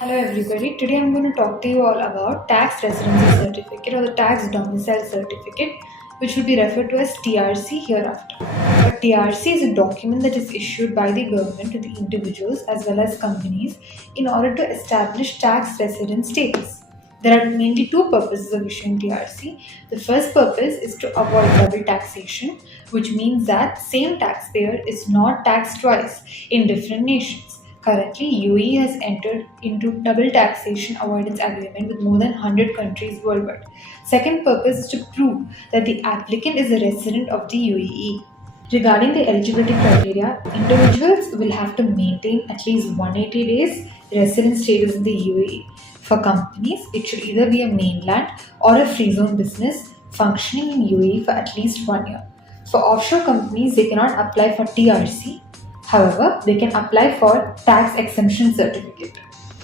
Hello everybody, today I'm going to talk to you all about Tax Residency Certificate or the Tax Domicile Certificate, which will be referred to as TRC hereafter. A TRC is a document that is issued by the government to the individuals as well as companies in order to establish tax resident status. There are mainly two purposes of issuing TRC. The first purpose is to avoid double taxation, which means that same taxpayer is not taxed twice in different nations. Currently, UAE has entered into double taxation avoidance agreement with more than 100 countries worldwide. Second purpose is to prove that the applicant is a resident of the UAE. Regarding the eligibility criteria, individuals will have to maintain at least 180 days resident status in the UAE. For companies, it should either be a mainland or a free zone business functioning in UAE for at least 1 year. For offshore companies, they cannot apply for TRC. However, they can apply for tax exemption certificate.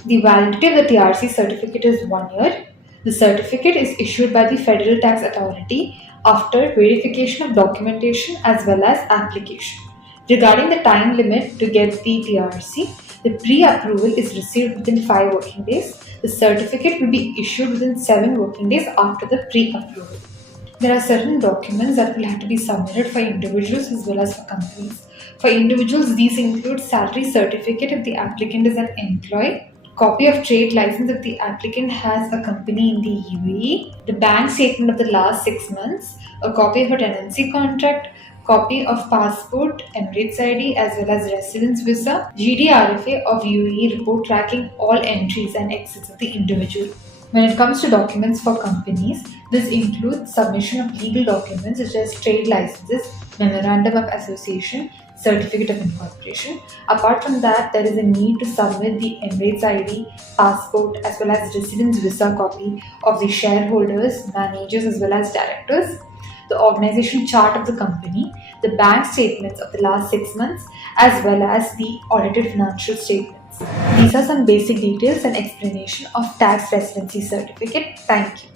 The validity of the TRC certificate is 1 year. The certificate is issued by the Federal Tax Authority after verification of documentation as well as application. Regarding the time limit to get the TRC, the pre-approval is received within 5 working days. The certificate will be issued within 7 working days after the pre-approval. There are certain documents that will have to be submitted for individuals as well as for companies. For individuals, these include salary certificate if the applicant is an employee, copy of trade license if the applicant has a company in the UAE, the bank statement of the last 6 months, a copy of a tenancy contract, copy of passport, Emirates ID as well as residence visa, GDRFA of UAE report tracking all entries and exits of the individual. When it comes to documents for companies, this includes submission of legal documents such as trade licenses, memorandum of association, certificate of incorporation. Apart from that, there is a need to submit the Emirates ID, passport as well as residence visa copy of the shareholders, managers as well as directors, the organization chart of the company, the bank statements of the last 6 months as well as the audited financial statements. These are some basic details and explanation of tax residency certificate. Thank you.